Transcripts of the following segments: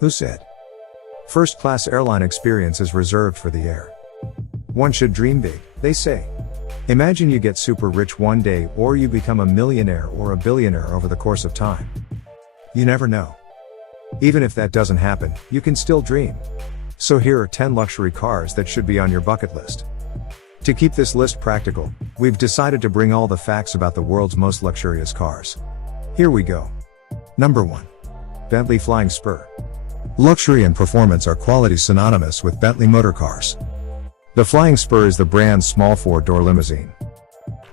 Who said? First-class airline experience is reserved for the air. One should dream big, they say. Imagine you get super rich one day, or you become a millionaire or a billionaire over the course of time. You never know. Even if that doesn't happen, you can still dream. So here are 10 luxury cars that should be on your bucket list. To keep this list practical, we've decided to bring all the facts about the world's most luxurious cars. Here we go. Number 1. Bentley Flying Spur. Luxury and performance are qualities synonymous with Bentley motor cars. The Flying Spur is the brand's small four-door limousine.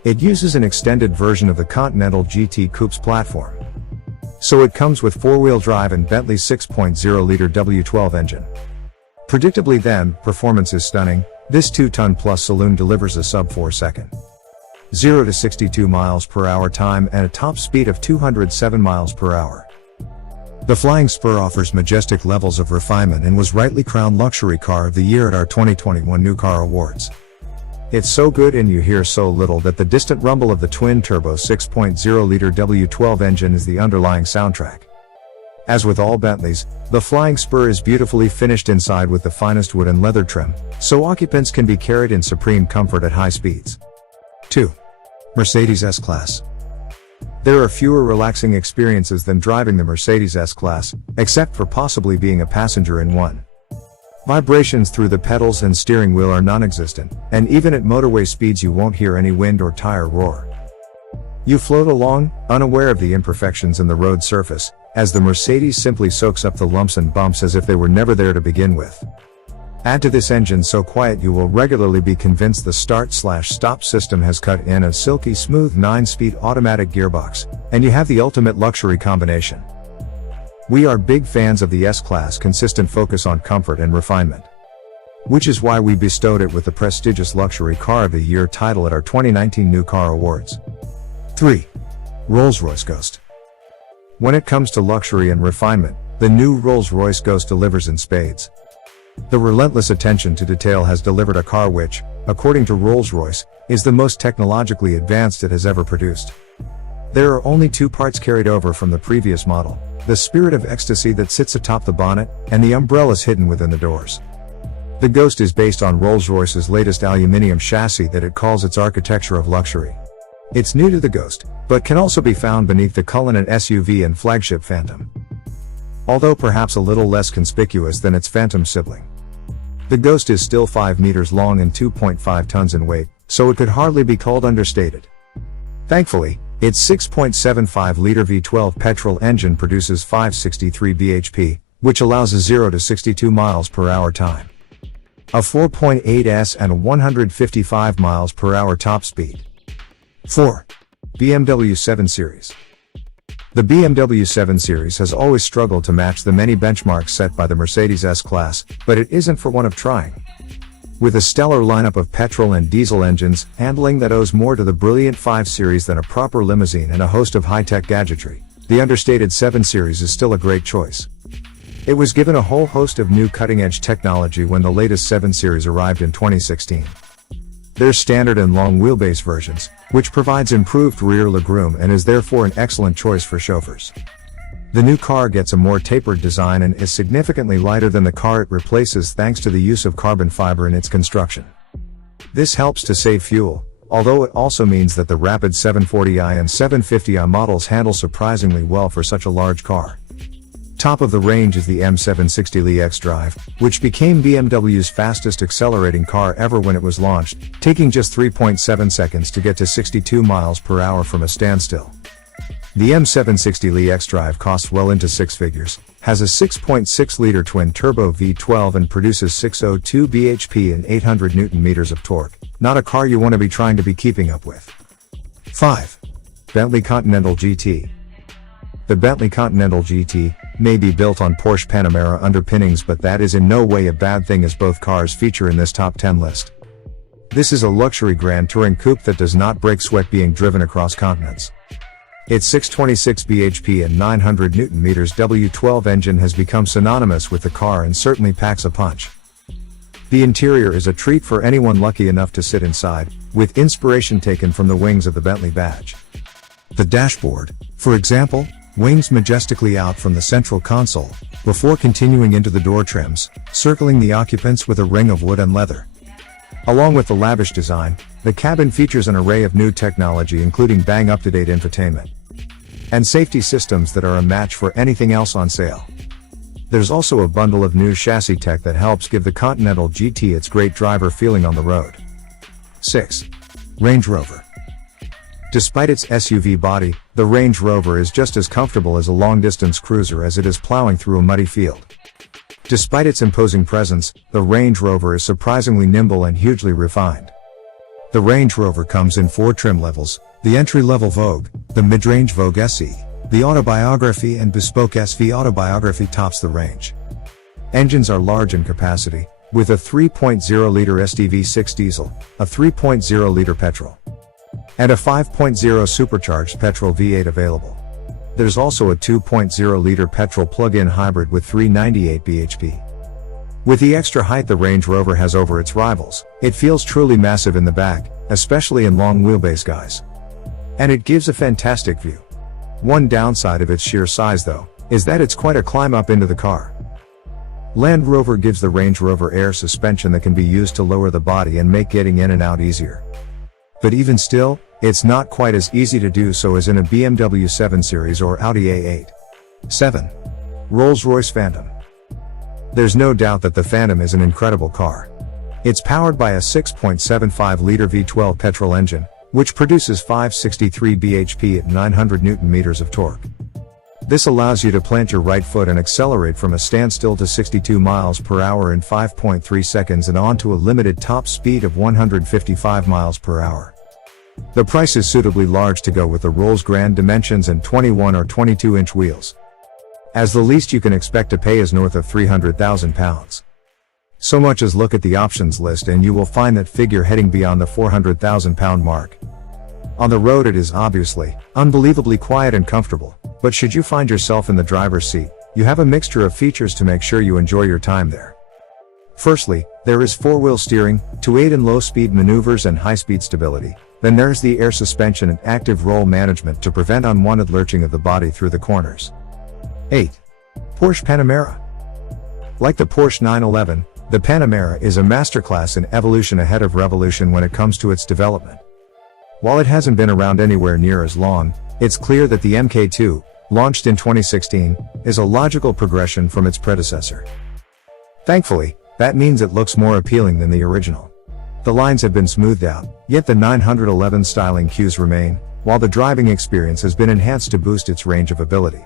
It uses an extended version of the Continental GT Coupe's platform. So it comes with four-wheel drive and Bentley's 6.0-liter W12 engine. Predictably then, performance is stunning. This 2-ton-plus saloon delivers a sub-4 second 0 to 62 miles per hour time and a top speed of 207 miles per hour. The Flying Spur offers majestic levels of refinement and was rightly crowned Luxury Car of the Year at our 2021 New Car Awards. It's so good and you hear so little that the distant rumble of the twin-turbo 6.0-liter W12 engine is the underlying soundtrack. As with all Bentleys, the Flying Spur is beautifully finished inside with the finest wood and leather trim, so occupants can be carried in supreme comfort at high speeds. 2. Mercedes S-Class. There are fewer relaxing experiences than driving the Mercedes S-Class, except for possibly being a passenger in one. Vibrations through the pedals and steering wheel are non-existent, and even at motorway speeds you won't hear any wind or tire roar. You float along, unaware of the imperfections in the road surface, as the Mercedes simply soaks up the lumps and bumps as if they were never there to begin with. Add to this engine so quiet you will regularly be convinced the start/stop system has cut in a silky smooth 9-speed automatic gearbox, and you have the ultimate luxury combination. We are big fans of the S-Class consistent focus on comfort and refinement. Which is why we bestowed it with the prestigious Luxury Car of the Year title at our 2019 New Car Awards. 3. Rolls-Royce Ghost. When it comes to luxury and refinement, the new Rolls-Royce Ghost delivers in spades. The relentless attention to detail has delivered a car which, according to Rolls-Royce, is the most technologically advanced it has ever produced. There are only two parts carried over from the previous model: the spirit of ecstasy that sits atop the bonnet, and the umbrellas hidden within the doors. The Ghost is based on Rolls-Royce's latest aluminium chassis that it calls its architecture of luxury. It's new to the Ghost, but can also be found beneath the Cullinan SUV and flagship Phantom. Although perhaps a little less conspicuous than its Phantom sibling. The Ghost is still 5 meters long and 2.5 tons in weight, so it could hardly be called understated. Thankfully, its 6.75-liter V12 petrol engine produces 563 bhp, which allows a 0 to 62 miles per hour time. A 4.8s and a 155 miles per hour top speed. 4. BMW 7 Series. The BMW 7 Series has always struggled to match the many benchmarks set by the Mercedes S-Class, but it isn't for want of trying. With a stellar lineup of petrol and diesel engines, handling that owes more to the brilliant 5 Series than a proper limousine and a host of high-tech gadgetry, the understated 7 Series is still a great choice. It was given a whole host of new cutting-edge technology when the latest 7 Series arrived in 2016. There's standard and long wheelbase versions, which provides improved rear legroom and is therefore an excellent choice for chauffeurs. The new car gets a more tapered design and is significantly lighter than the car it replaces thanks to the use of carbon fiber in its construction. This helps to save fuel, although it also means that the Rapid 740i and 750i models handle surprisingly well for such a large car. Top of the range is the M760li xDrive, which became BMW's fastest accelerating car ever when it was launched, taking just 3.7 seconds to get to 62 miles per hour from a standstill. The M760li xDrive costs well into six figures, has a 6.6-liter twin-turbo V12 and produces 602 bhp and 800 Nm of torque, not a car you want to be trying to be keeping up with. 5. Bentley Continental GT. The Bentley Continental GT may be built on Porsche Panamera underpinnings, but that is in no way a bad thing as both cars feature in this top 10 list. This is a luxury grand touring coupe that does not break sweat being driven across continents. Its 626 bhp and 900 Nm W12 engine has become synonymous with the car and certainly packs a punch. The interior is a treat for anyone lucky enough to sit inside, with inspiration taken from the wings of the Bentley badge. The dashboard, for example, wings majestically out from the central console, before continuing into the door trims, circling the occupants with a ring of wood and leather. Along with the lavish design, the cabin features an array of new technology including bang up-to-date infotainment and safety systems that are a match for anything else on sale. There's also a bundle of new chassis tech that helps give the Continental GT its great driver feeling on the road. 6. Range Rover. Despite its SUV body, the Range Rover is just as comfortable as a long-distance cruiser as it is plowing through a muddy field. Despite its imposing presence, the Range Rover is surprisingly nimble and hugely refined. The Range Rover comes in 4 trim levels: the entry-level Vogue, the mid-range Vogue SE, the Autobiography, and Bespoke SV. Autobiography tops the range. Engines are large in capacity, with a 3.0-liter SDV6 diesel, a 3.0-liter petrol, and a 5.0 supercharged petrol V8 available. There's also a 2.0-liter petrol plug-in hybrid with 398 bhp. With the extra height the Range Rover has over its rivals, it feels truly massive in the back, especially in long wheelbase guys. And it gives a fantastic view. One downside of its sheer size though, is that it's quite a climb up into the car. Land Rover gives the Range Rover air suspension that can be used to lower the body and make getting in and out easier. But even still, it's not quite as easy to do so as in a BMW 7 Series or Audi A8. 7. Rolls-Royce Phantom. There's no doubt that the Phantom is an incredible car. It's powered by a 6.75-liter V12 petrol engine, which produces 563 bhp at 900 Nm of torque. This allows you to plant your right foot and accelerate from a standstill to 62 miles per hour in 5.3 seconds and onto a limited top speed of 155 miles per hour. The price is suitably large to go with the Rolls Grand dimensions and 21 or 22-inch wheels, as the least you can expect to pay is north of £300,000. So much as look at the options list and you will find that figure heading beyond the £400,000 mark. On the road it is obviously unbelievably quiet and comfortable, but should you find yourself in the driver's seat, you have a mixture of features to make sure you enjoy your time there. Firstly, there is 4-wheel steering, to aid in low-speed maneuvers and high-speed stability. Then there's the air suspension and active roll management to prevent unwanted lurching of the body through the corners. 8. Porsche Panamera. Like the Porsche 911, the Panamera is a masterclass in evolution ahead of revolution when it comes to its development. While it hasn't been around anywhere near as long, it's clear that the MK2, launched in 2016, is a logical progression from its predecessor. Thankfully, that means it looks more appealing than the original. The lines have been smoothed out, yet the 911 styling cues remain, while the driving experience has been enhanced to boost its range of ability.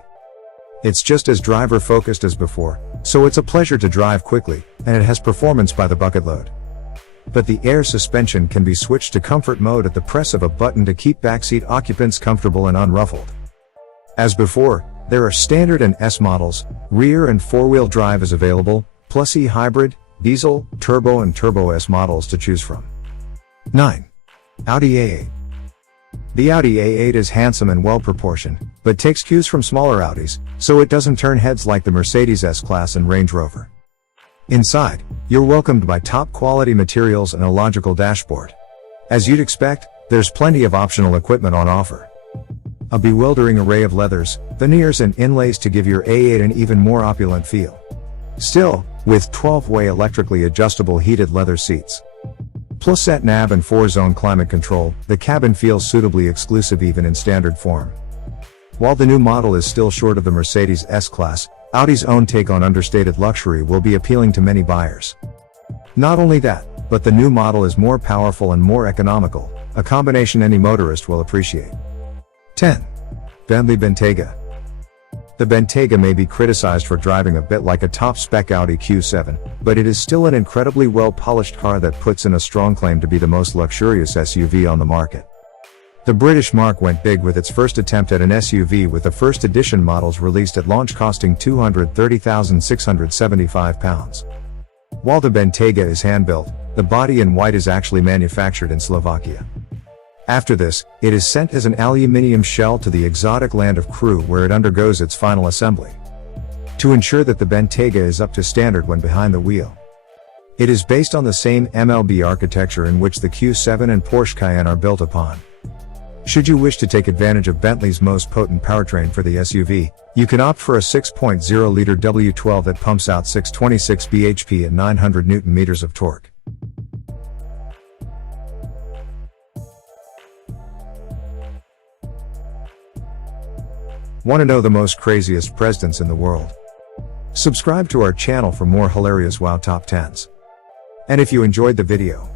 It's just as driver-focused as before, so it's a pleasure to drive quickly, and it has performance by the bucket load. But the air suspension can be switched to comfort mode at the press of a button to keep backseat occupants comfortable and unruffled. As before, there are standard and S models, rear and four-wheel drive is available, plus e-hybrid, diesel, turbo and Turbo S models to choose from. 9. Audi A8. The Audi A8 is handsome and well-proportioned, but takes cues from smaller Audis, so it doesn't turn heads like the Mercedes S-Class and Range Rover. Inside, you're welcomed by top-quality materials and a logical dashboard. As you'd expect, there's plenty of optional equipment on offer. A bewildering array of leathers, veneers and inlays to give your A8 an even more opulent feel. Still, with 12-way electrically adjustable heated leather seats. Plus sat-nav and 4-zone climate control, the cabin feels suitably exclusive even in standard form. While the new model is still short of the Mercedes S-Class, Audi's own take on understated luxury will be appealing to many buyers. Not only that, but the new model is more powerful and more economical, a combination any motorist will appreciate. 10. Bentley Bentayga. The Bentayga may be criticized for driving a bit like a top-spec Audi Q7, but it is still an incredibly well-polished car that puts in a strong claim to be the most luxurious SUV on the market. The British marque went big with its first attempt at an SUV, with the first edition models released at launch costing £230,675. While the Bentayga is hand-built, the body in white is actually manufactured in Slovakia. After this, it is sent as an aluminium shell to the exotic land of Crewe, where it undergoes its final assembly to ensure that the Bentayga is up to standard when behind the wheel. It is based on the same MLB architecture in which the Q7 and Porsche Cayenne are built upon. Should you wish to take advantage of Bentley's most potent powertrain for the SUV, you can opt for a 6.0-liter W12 that pumps out 626 bhp and 900 Nm of torque. Want to know the most craziest presidents in the world? Subscribe to our channel for more hilarious wow top 10s. And if you enjoyed the video,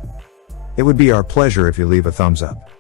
it would be our pleasure if you leave a thumbs up.